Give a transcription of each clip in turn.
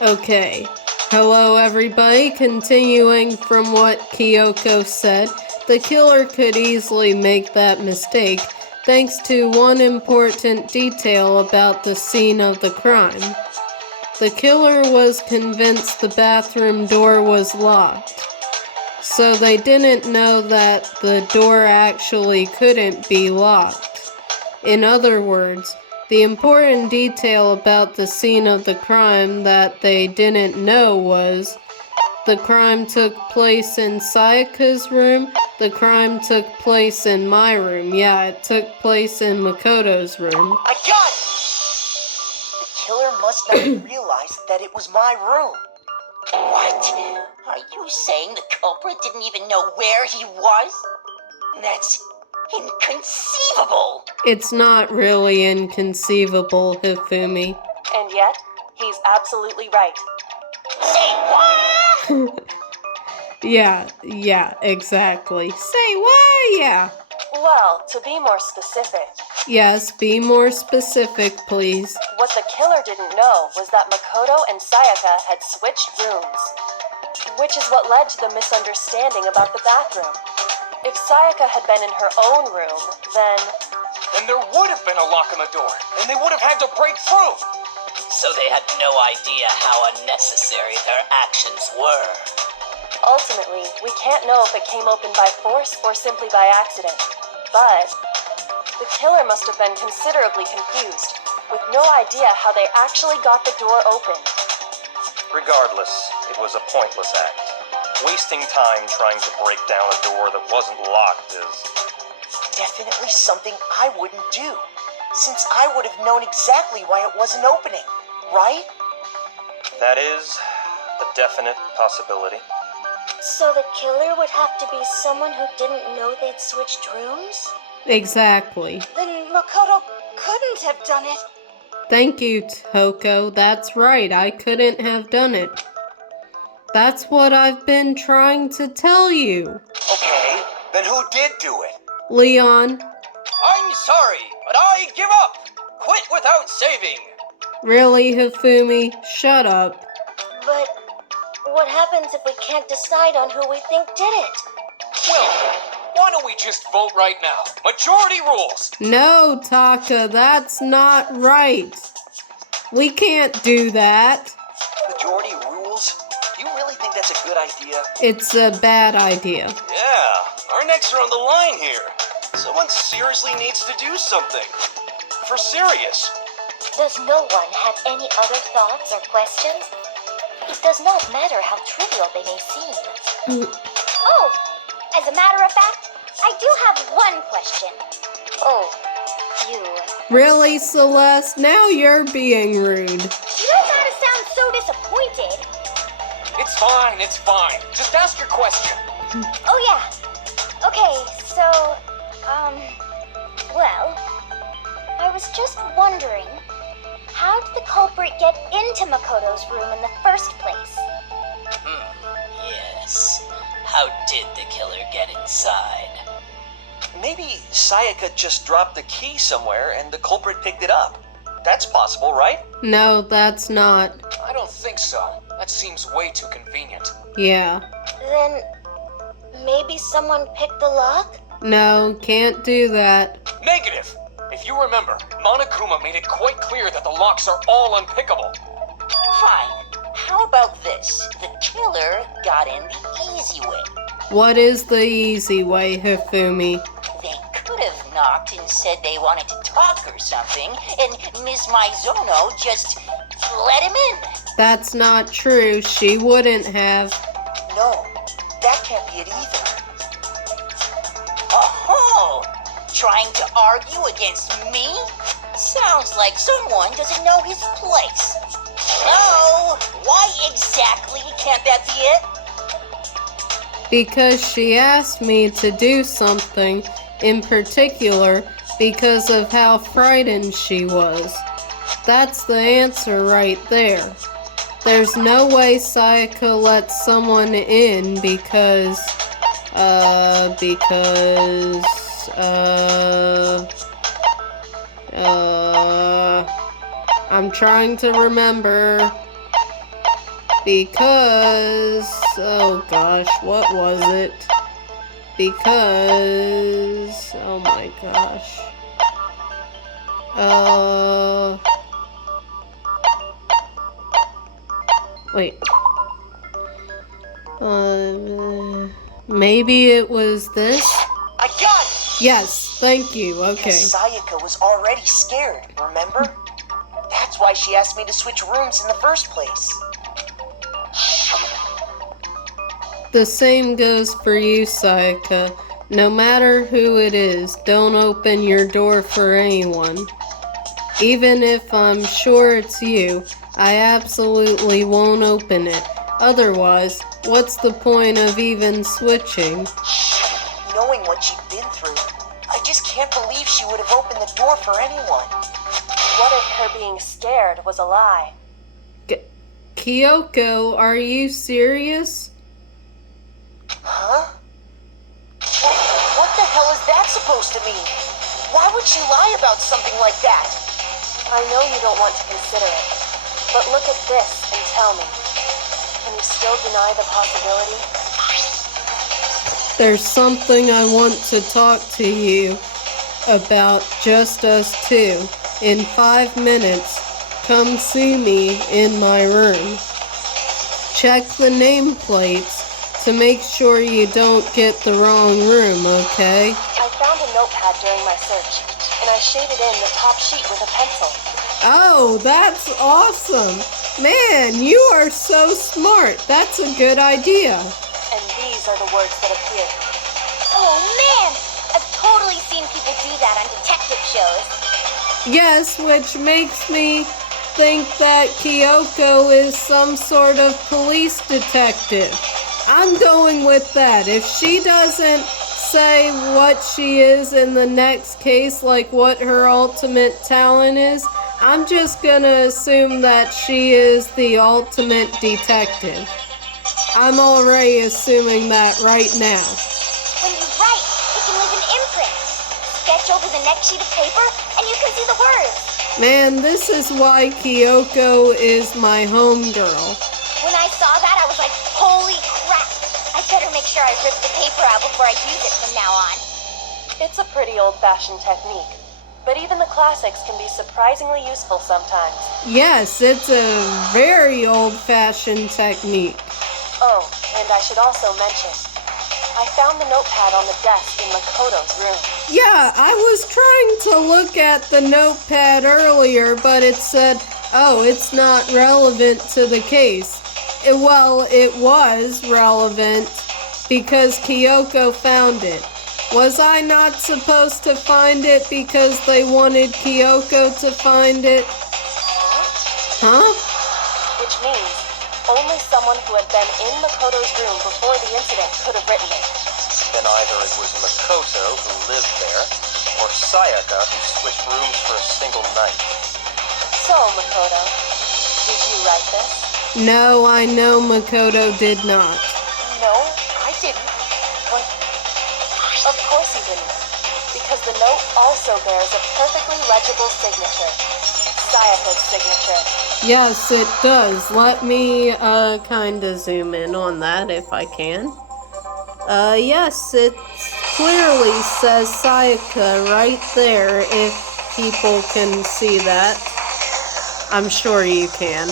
Okay. Hello, everybody. Continuing from what Kyoko said, the killer could easily make that mistake thanks to one important detail about the scene of the crime. The killer was convinced the bathroom door was locked, so they didn't know that the door actually couldn't be locked. In other words, the important detail about the scene of the crime that they didn't know was the crime took place in Sayaka's room, the crime took place in my room. Yeah, it took place in Makoto's room. I got it! The killer must not have realized that it was my room. What? Are you saying the culprit didn't even know where he was? That's inconceivable! It's not really inconceivable, Hifumi. And yet, he's absolutely right. Say what? Yeah, exactly. Say what? Yeah. Well, to be more specific, Yes, be more specific, please. what the killer didn't know was that Makoto and Sayaka had switched rooms, which is what led to the misunderstanding about the bathroom. If Sayaka had been in her own room, then there would have been a lock on the door, and they would have had to break through. So they had no idea how unnecessary their actions were. ultimately, we can't know if it came open by force or simply by accident. But the killer must have been considerably confused, with no idea how they actually got the door open. Regardless, it was a pointless act. Wasting time trying to break down a door that wasn't locked is definitely something I wouldn't do, since I would have known exactly why it wasn't opening, right? That is a definite possibility. So the killer would have to be someone who didn't know they'd switched rooms? Exactly. Then Makoto couldn't have done it. Thank you, Toko. That's right, I couldn't have done it. That's what I've been trying to tell you. Okay, then who did do it? Leon. I'm sorry, but I give up! Quit without saving! Really, Hifumi? Shut up. But what happens if we can't decide on who we think did it? Well, why don't we just vote right now? Majority rules! No, Taka, that's not right. We can't do that. Majority rules? You really think that's a good idea? It's a bad idea. Yeah, our necks are on the line here. Someone seriously needs to do something. For serious. Does no one have any other thoughts or questions? It does not matter how trivial they may seem. Oh, as a matter of fact, I do have one question. Oh, you. Really, Celeste? Now you're being rude. You don't gotta sound so disappointed. It's fine. Just ask your question. Oh yeah. Okay, so, well, I was just wondering, how did the culprit get into Makoto's room in the first place? Yes. How did the killer get inside? Maybe Sayaka just dropped the key somewhere and the culprit picked it up. That's possible, right? No, that's not. I don't think so. That seems way too convenient. Yeah. Then, maybe someone picked the lock? No, can't do that. Negative! If you remember, Monokuma made it quite clear that the locks are all unpickable. Fine. How about this? The killer got in the easy way. What is the easy way, Hifumi? They could have knocked and said they wanted to talk or something, and Miss Maizono just let him in. That's not true. She wouldn't have. No, that can't be it either. Oh, trying to argue against me? Sounds like someone doesn't know his place. Hello? Why exactly can't that be it? Because she asked me to do something in particular because of how frightened she was. That's the answer right there. There's no way Sayaka lets someone in because I'm trying to remember. Because... oh gosh, what was it? Because... oh my gosh. Wait. Maybe it was this? I got it! Yes, thank you, okay. Because Sayaka was already scared, remember? That's why she asked me to switch rooms in the first place. The same goes for you, Sayaka. No matter who it is, don't open your door for anyone. Even if I'm sure it's you, I absolutely won't open it. Otherwise, what's the point of even switching? Knowing what she'd been through, I just can't believe she would have opened the door for anyone. What if her being scared was a lie? Kyoko, are you serious? Huh? What the hell is that supposed to mean? Why would she lie about something like that? I know you don't want to consider it, but look at this and tell me. Can you still deny the possibility? There's something I want to talk to you about, just us two. In 5 minutes, come see me in my room. Check the nameplates to make sure you don't get the wrong room, okay? I found a notepad during my search, and I shaded in the top sheet with a pencil. Oh, that's awesome! Man, you are so smart. That's a good idea. And these are the words that appear. Oh man! I've totally seen people do that on detective shows. Yes, which makes me think that Kyoko is some sort of police detective. I'm going with that. If she doesn't say what she is in the next case, like what her ultimate talent is, I'm just gonna assume that she is the ultimate detective. I'm already assuming that right now. When you write, you can leave an imprint. Sketch over the next sheet of paper, and you can see the words. Man, this is why Kyoko is my homegirl. When I saw that, I was like, holy crap! I better make sure I rip the paper out before I use it from now on. It's a pretty old-fashioned technique, but even the classics can be surprisingly useful sometimes. Yes, it's a very old-fashioned technique. Oh, and I should also mention, I found the notepad on the desk in Makoto's room. Yeah, I was trying to look at the notepad earlier, but it said, oh, it's not relevant to the case. It was relevant because Kyoko found it. Was I not supposed to find it because they wanted Kyoko to find it? Huh? Which means only someone who had been in Makoto's room before the incident could have written it. Then either it was Makoto who lived there, or Sayaka who switched rooms for a single night. So, Makoto, did you write this? No, I know Makoto did not. No, I didn't. But Of course you didn't, because the note also bears a perfectly legible signature. Sayaka's signature. Yes, it does. Let me kinda zoom in on that if I can. Yes, it clearly says Sayaka right there if people can see that. I'm sure you can.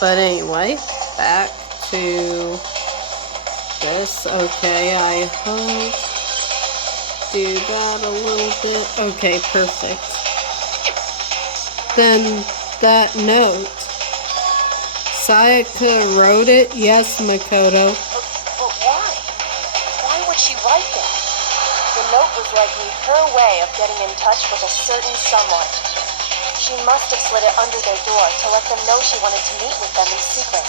But anyway, back to this. Okay, I hope do that a little bit. Okay, perfect. Then that note. Sayaka wrote it? Yes, Makoto. but why? Why would she write that? The note was likely her way of getting in touch with a certain someone. She must have slid it under their door to let them know she wanted to meet with them in secret.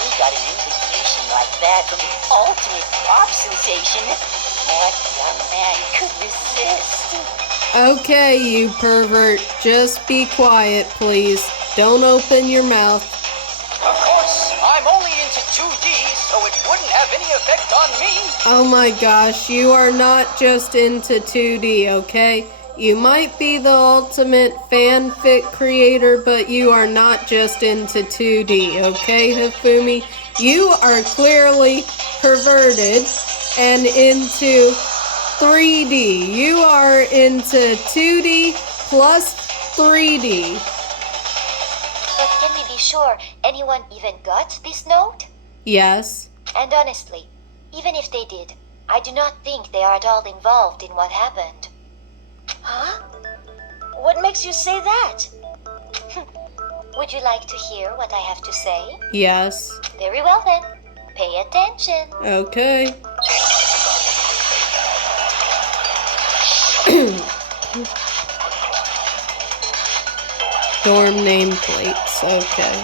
You got an invitation like that from the ultimate pop sensation. What young man could resist? Okay, you pervert. Just be quiet, please. Don't open your mouth. Of course, I'm only into 2D, so it wouldn't have any effect on me. Oh my gosh, you are not just into 2D, okay? You might be the ultimate fanfic creator, but you are not just into 2D, okay, Hifumi? You are clearly perverted and into 3D. You are into 2D plus 3D. But can we be sure anyone even got this note? Yes. And honestly, even if they did, I do not think they are at all involved in what happened. Huh? What makes you say that? Would you like to hear what I have to say? Yes. Very well then. Pay attention. Okay. Dorm nameplates, okay.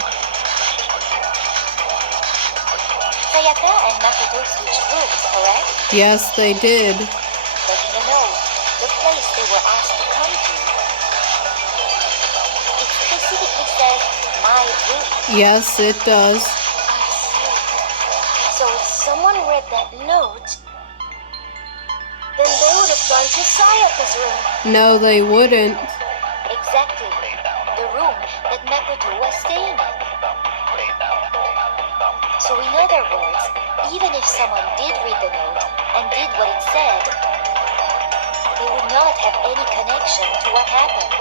Sayaka and Makoto switched rooms, correct? Yes, they did. But in the note, the place they were asked to come to, it specifically says my room. Yes, it does. I see. So if someone read that note, then they would have gone to Sayaka's room. No, they wouldn't. Exactly. The room that Makoto was staying in. So in other words, even if someone did read the note and did what it said, they would not have any connection to what happened.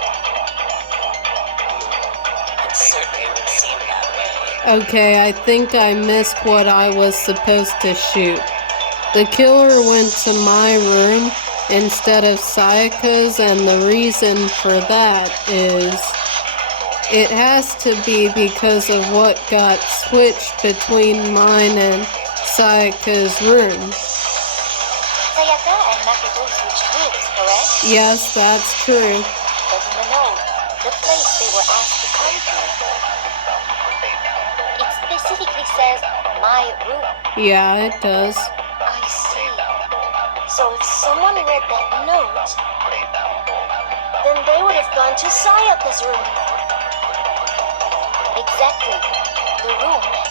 It certainly would seem that way. Okay, I think I missed what I was supposed to shoot. The killer went to my room instead of Sayaka's, and the reason for that is it has to be because of what got switched between mine and Sayaka's room. Sayaka and Makoto switched rooms, correct? Yes, that's true. But in the note, the place they were asked to come to, it specifically says my room. Yeah, it does. I see. So if someone read that note, then they would have gone to Sayaka's room. Exactly. The room